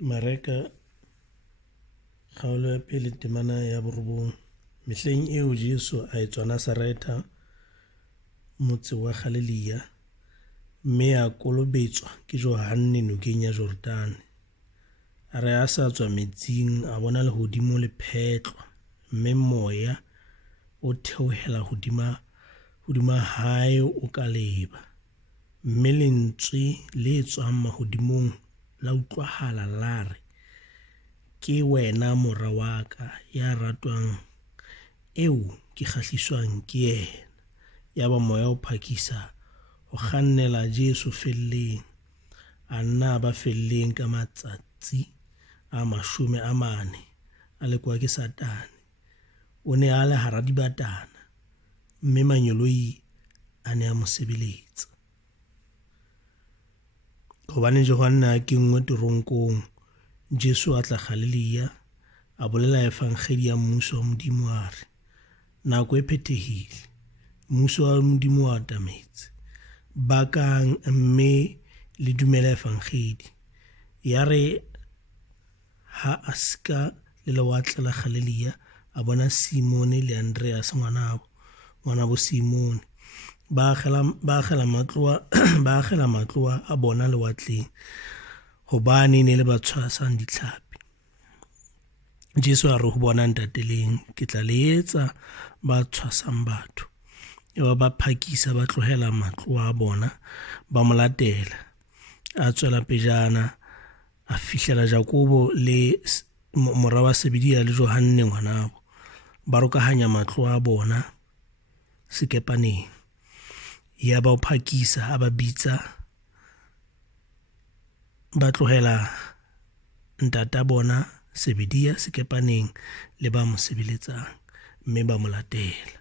Mareka kgaolo ya pele temana ya borobong. Mehleng eo Jesu a etswa Nasareta, motse wa Galilee, mme a kolobetswa ke Johane nokeng ya Jordane. A re a sa tswa metsing a bona lehodimo le phetlwa, mme moya o theohela hodima hae o ka leba. Mme lentswe le tswang mahodimong la utlwahala la re, ke wena mora wa ka ya ratwang, eo ke kgahliswang ke yena. Yaba moya o phakisa ho kgannela Jesu felleng. A nna ba felleng ka matsatsi a 40 a lekwa ke Satane. O ne a le hara dibatana, mme manyoloi a ne a mo sebeletsa. Hobane Johane a kenngwe toronkong, Jesu a tla Galilee, a bolela efangeli ya mmuso wa Modimo a re, nako e phethehile, mmuso wa Modimo wa atametse. Bakang mme le dumela efangeli. Ya re ha a sika le lewatle la Galilee, a bona Simone le Andreas ngwanabo Simone ba akgela matloa a bona lewatleng, hobane ne le ba tshwasang ditlhapi. Jesu a re ho bona ntateleng, ke tla le etsa ba tshwasang batho. Eba ba phakisa ba tlohela matloa a bona, ba mo latela. A tswela pejana a fihlela Jakobo le mora wa Sebedi le Johane ngwanabo, ba rokahanya matloa a bona sekepaneng. Ya ba o phakisa a ba bitsa, ba tlohela ntata bona Sebedi sekepaneng le ba mo sebeletsang, mme ba mo latela.